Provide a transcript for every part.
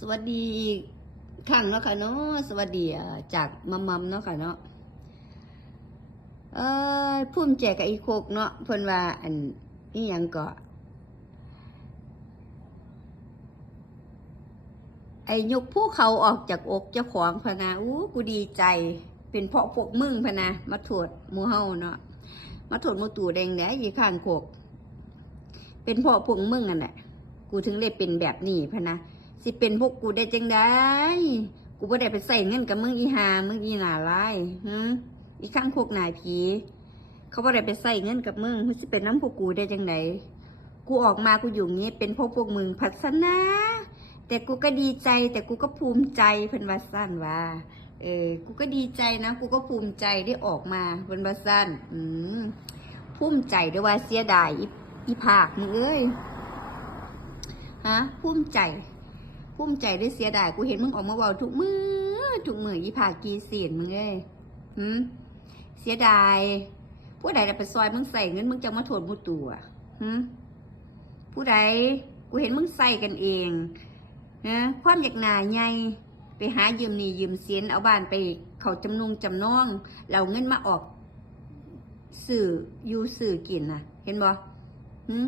สวัสดีครั้งเนาะค่ะเนาะสวัสดีจากมัมมัมเนาะค่ะเนาะเอ้ยพุ่มแจกกับอีโคกเนาะเพิ่นว่าอันนี้ยังก็ไอ้ยกผู้เขาออกจากอกเจ้าของพนาอู้กูดีใจ เป็นเพราะพวกมึงพนะมาถวดมูเฮาเนาะมาถวดมูตู่แดงแหนยี่ข้างโคกเป็นเพราะพวกมึงอะแหละกูถึงเลยเป็นแบบนี้พนะ สิเป็นพวกกูได้จังได้ กูบ่ได้ไปใส่เงินกับมึงอีหามึงอีหนาลายฮึอีข้างพวกนายผีเขาบ่ได้ไปใส่เงินกับมึงมึงสิเป็นน้ำพวกกูได้จังไดกูออกมากูอยู่งี้เป็นพวกพวกมึงพัฒนาแต่กูก็ดีใจ แต่กูก็ภูมิใจเพิ่นว่าสั้นว่าเออกูก็ดีใจนะ กูก็ภูมิใจได้ออกมาเพิ่นว่าสั้นอืมภูมิใจด้วยว่าเสียดายอีอภาคมึงเอ้ยฮะภูมิใจ ภูมิใจได้เสียดายกูเห็นมึงออกมาเว้าทุกมือทุกมือยี่ผากีเสียนมึงเอ้ยหืมเสียดายผู้ใดจะไปซอยมึงใส่เงินมึงจะมาโทษมุตัวหืมผู้ใดกูเห็นมึงใส่กันเองนะความอยากหนาใหญ่ไปหายืมหนี่ยืมเสียนเอาบ้านไปเขาจำนงจำนองเราเงินมาออกสื่ออยู่สื่อกินนะเห็นบ่หืม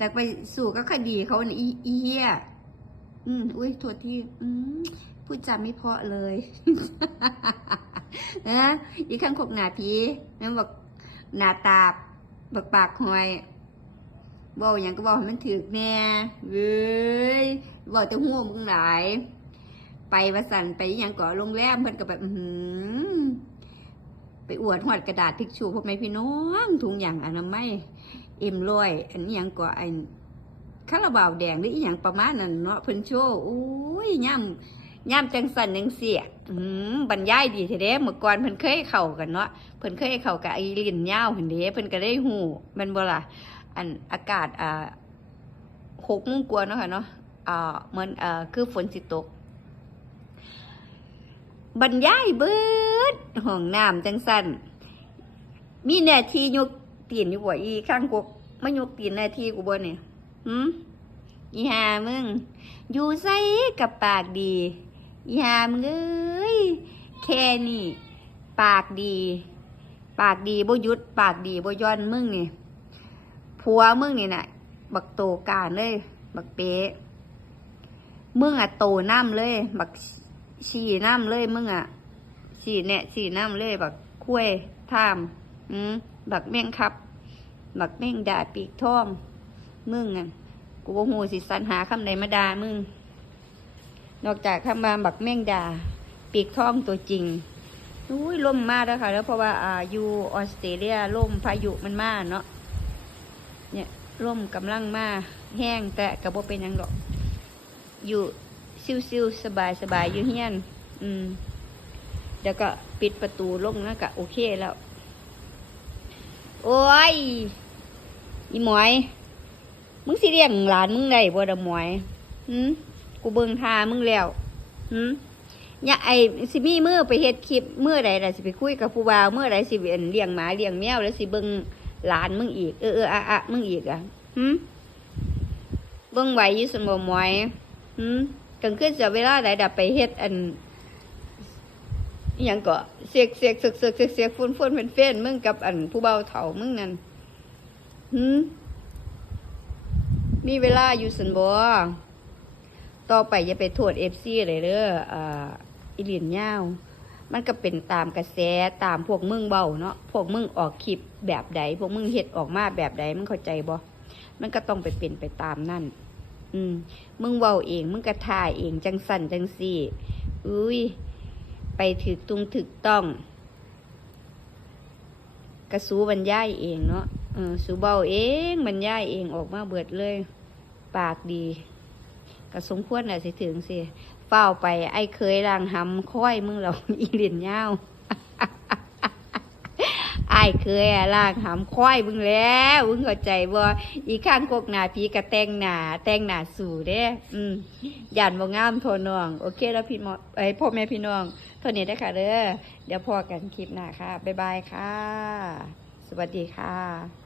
ดักไปสู่ก็คดีเขาน่ะอีอีเหี้ย อืม อุ้ยโทษที่ อืมพูดจาไม่เพาะเลยนะอีข้างขกหนาผีนั่นบอกหนาตาบบักปากหอยบอกอย่างก็บอกให้มันถือแน่เว้ยบอกจะหัวมึงหลาย ไปวสันไปอหยังก่อโรงแรมเพิ่นก็แบบอื้อหือไปอวดหอดกระดาษทิชชู่พ่อแม่พี่น้อง ถุงอย่างอนามัยเอ็มร้อยอันนี้ยังก่อไอ คาราบาวแดงหรืออีหยังประมาณนั้นเนาะเพิ่นโชว์อุ้ยย่ำย่ำจังสันจังเสียอืมบรรยายดีทีเด้เมื่อก่อนเพิ่นเคยเข้ากันเนาะเพิ่นเคยเข้ากับไอ้ลิ้นยาวเพิ่นเด้เพิ่นก็ได้ฮู้แมันบ่ล่ะอันอากาศอ่าหกโมงกว่าเนาะค่ะเนาะอ่าเหมือนอ่าคือฝนสิตกบรรยายเบิดห้องน้ำจังสันมีหน้าที่ยกตีนอยู่บ่อีข้างกกมายกตีนหน้าที่กูบ่เนี่ย หืมอีหามึง อยู่ใส่กับปากดีอีหามึงเอ้ยแค่นี้ปากดี ปากดีบ่ยุด ปากดีบ่ย้อนมึงนี่ผัวมึงนี่น่ะ บักโตการเลย บักเป๊ะมึงอะโตน้ำเลย บักฉี่น้ำเลยมึงอะฉี่เนี่ยฉี่น้ำเลย บักคุ้ยท่ามอืมบักแม่งครับ บักแม่งด่าปีกท่อง มึงอะกูบ่ฮู้สิสรรหาคำใดมาด่ามึง นอกจากคำว่าบักแม่งด่าปีกท่องตัวจริงอุ้ยล่มมากแล้วค่ะ แล้วเพราะว่าอ่าอยู่ออสเตรเลียล่มพายุมันมากเนาะเนี่ยล่มกำลังมากแห้งแต่กระบ่เป็นยังดอก อยู่ซิวๆสบายสบายอยู่เฮียน อืมเดี๋ยวก็ปิดประตูลงแล้วก็โอเคแล้ว โอ้ยอีหมอย มึงสิเลี้ยงหลานมึงได้บ่ดมวยหืมกูเบิ่งทามึงแล้วหืมเนี่ยไอ้สิมีมือไปเฮ็ดคลิปมือใดล่ะสิไปคุยกับผู้บ่าวมือใดสิเอ็นเลี้ยงหมาเลี้ยงแมวแล้วสิเบิ่งหลานมึงอีกเออเอออะอะมึงอีกอะหืมเบิ่งไหวอยู่สมบ่มวยหืมกลางคืนจะเวลาใดดับไปเฮ็ดอันอหยังก็เสียกเสียกเสียกเสียกเสียกเสียกฟุ้นฟุ้นเป็นเฟ้นมึงกับอันผู้เบาเฒ่ามึงนั่นหืม มีเวลาอยู่สันบอต่อไปอย่าไปโทษเอฟซีเลยเด้ออ่าอิลินยาวมันก็เป็นตามกระแสตามพวกมึงเบาเนาะพวกมึงออกคลิปแบบใด พวกมึงเฮ็ดออกมาแบบใดมึงเข้าใจบ่มันก็ต้องไปเป็นไปตามนั่น อืม มึงเว้าเอง มึงกระถ่ายเองจังสั่นจังสี่อุ้ยไปถึกตุงถึกต้อง กระสูบรรยายเองเนาะเออสูเบาเองบรรยายเองออกมาเบิดเลย ปากดีก็สมควรแหละสิถึงสิเฝ้าไป ไอ้เคยร่างหำค่อยมึงเราอีเหรียญยาไอ้เคยอะร่างหำค่อยมึงแล้วมึงเข้าใจบ่อีข้างกกหนาผีกระแตงหนาแต่งหนาสู่เด้ อืมย่านบ่งามโทนอง โอเคแล้วพี่มอไอยพ่อแม่พี่น้องเท่านี้ได้ค่ะเด้อเดี๋ยวพอกันคลิปหน้าค่ะ บ๊ายบายค่ะ สวัสดีค่ะ